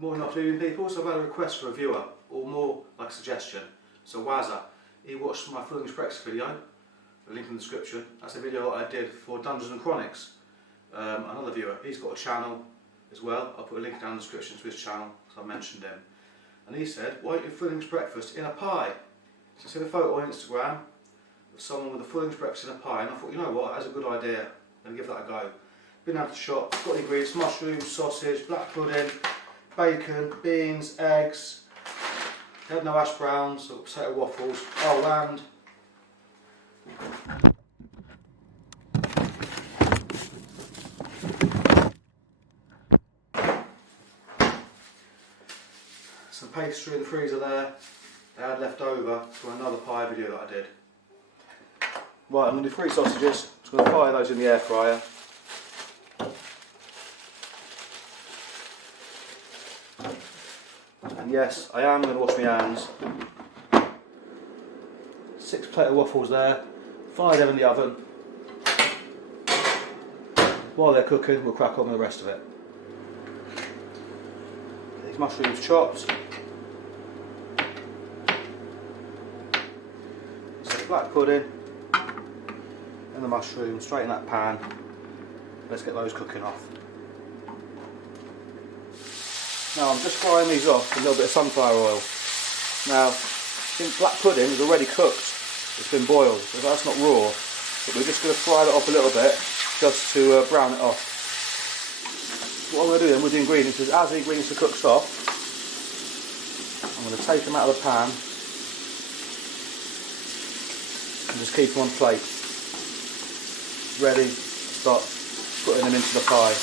Morning, afternoon people. So I've had a request from a viewer, or more like a suggestion. So Wazza, he watched my Full English Breakfast video, the link in the description. That's a video I did for Dungeons and Chronics. Another viewer, he's got a channel as well. I'll put a link down in the description to his channel, because I mentioned him. And he said, why don't you Full English Breakfast in a pie? So I seen a photo on Instagram of someone with a Full English Breakfast in a pie, and I thought, you know what, that's a good idea. I'm going to give that a go. Been out to the shop, got the ingredients: mushrooms, sausage, black pudding, bacon, beans, eggs. They had no hash browns or potato waffles. Oh, and some pastry in the freezer there. They had left over from another pie video that I did. Right, I'm going to do 3 sausages. I'm going to fry those in the air fryer. And yes, I am going to wash my hands. 6 potato waffles there. Fire them in the oven. While they're cooking, we'll crack on with the rest of it. These mushrooms chopped. So black pudding and the mushrooms straight in that pan. Let's get those cooking off. Now I'm just frying these off with a little bit of sunflower oil. Now, I think black pudding is already cooked. It's been boiled, so that's not raw. But we're just going to fry that off a little bit, just to brown it off. What I'm going to do then with the ingredients is, as the ingredients are cooked off, I'm going to take them out of the pan and just keep them on plate, ready to start putting them into the pie.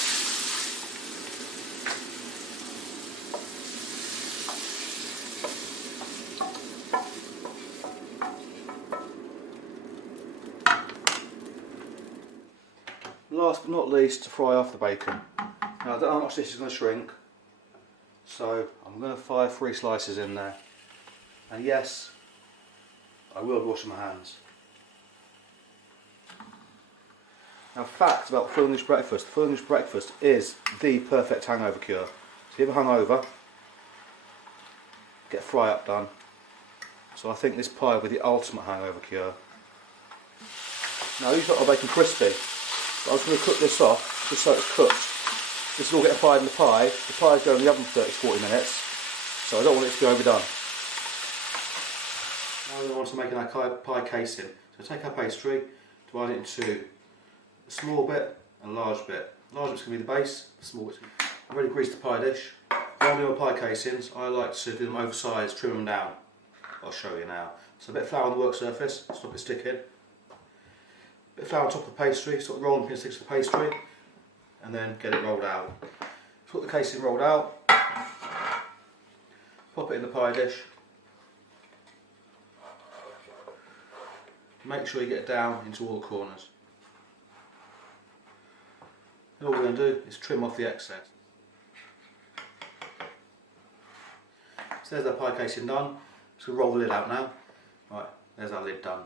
Last but not least, to fry off the bacon. Now I don't know how much this is going to shrink, so I'm going to fire 3 slices in there. And yes, I will wash my hands. Now, fact about Full English Breakfast: Full English Breakfast is the perfect hangover cure. So if you're ever hungover, get a fry up done. So I think this pie will be the ultimate hangover cure. Now these got our bacon crispy. I was going to cook this off just so it's cooked. This is all getting fried in the pie. The pie's going in the oven for 30-40 minutes, so I don't want it to be overdone. Now we want to make our pie casing. So take our pastry, divide it into a small bit and a large bit. The large bit's going to be the base, the small bit's going to be... I've already greased the pie dish. When I do my pie casings, I like to do them oversized, trim them down. I'll show you now. So a bit of flour on the work surface, stop it sticking. Bit of flour on top of the pastry, sort of rolling pin sticks to the pastry, and then get it rolled out. Put the casing rolled out, pop it in the pie dish. Make sure you get it down into all the corners. And all we're going to do is trim off the excess. So there's our pie casing done. Just going to roll the lid out now. Right, there's our lid done.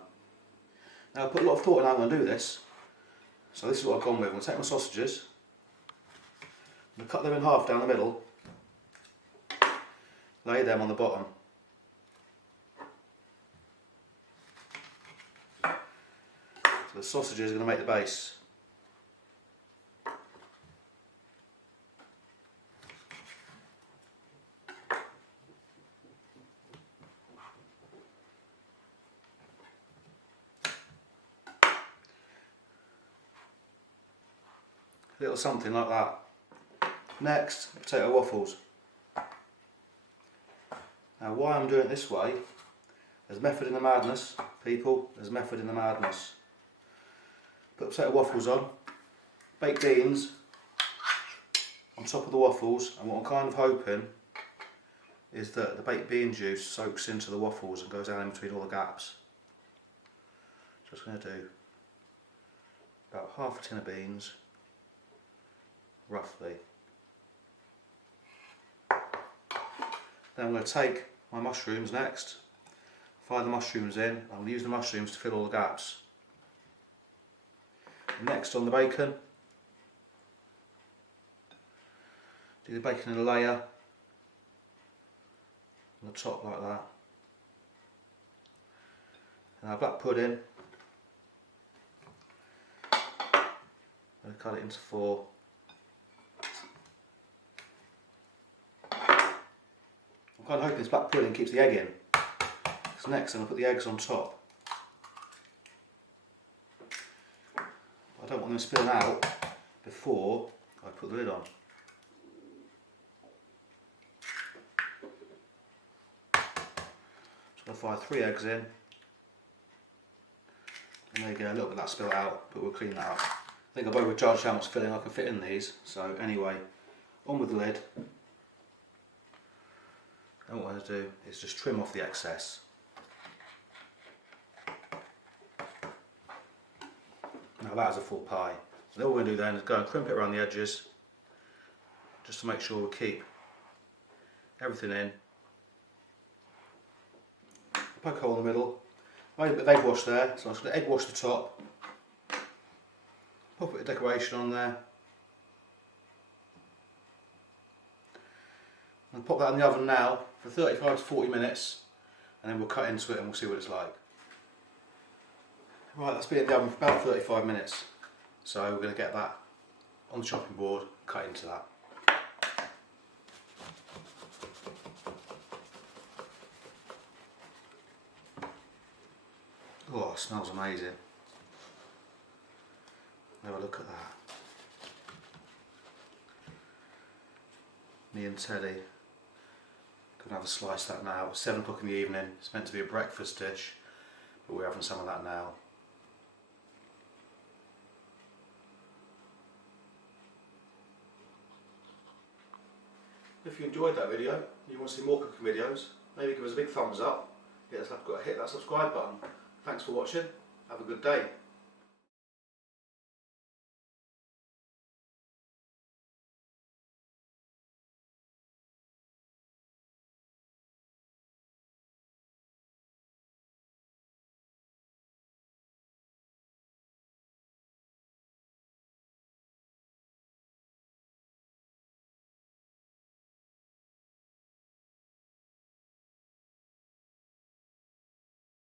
Now I put a lot of thought in how I'm going to do this, so this is what I've gone with. I'm going to take my sausages, I'm going to cut them in half down the middle, lay them on the bottom. So the sausages are going to make the base. Little something like that. Next, potato waffles. Now why I'm doing it this way, there's method in the madness, people, there's method in the madness. Put potato waffles on, baked beans on top of the waffles, and what I'm kind of hoping is that the baked bean juice soaks into the waffles and goes down in between all the gaps. Just going to do about half a tin of beans, roughly. Then I'm going to take my mushrooms next, fire the mushrooms in. I'm going to use the mushrooms to fill all the gaps. Next on the bacon, do the bacon in a layer, on the top like that. And our black pudding, I'll cut it into 4. I'm kind of hoping this black pudding keeps the egg in, because next I'm going to put the eggs on top. I don't want them spilling out before I put the lid on. So I'll fire 3 eggs in. And there you go, a little bit of that spilled out, but we'll clean that up. I think I've overjudged how much filling I can fit in these, so anyway, on with the lid. And what I'm going to do is just trim off the excess. Now that is a full pie. Then all we're going to do then is go and crimp it around the edges, just to make sure we keep everything in. Poke a hole in the middle. I made a bit of egg wash there, so I'm just going to egg wash the top. Pop a bit of decoration on there. I'll pop that in the oven now for 35 to 40 minutes, and then we'll cut into it and we'll see what it's like. Right, that's been in the oven for about 35 minutes, so we're going to get that on the chopping board, cut into that. Oh, it smells amazing. Have a look at that. Me and Teddy gonna have a slice of that now. It's 7 o'clock in the evening. It's meant to be a breakfast dish, but we're having some of that now. If you enjoyed that video and you want to see more cooking videos, maybe give us a big thumbs up. Hit that subscribe button. Thanks for watching. Have a good day.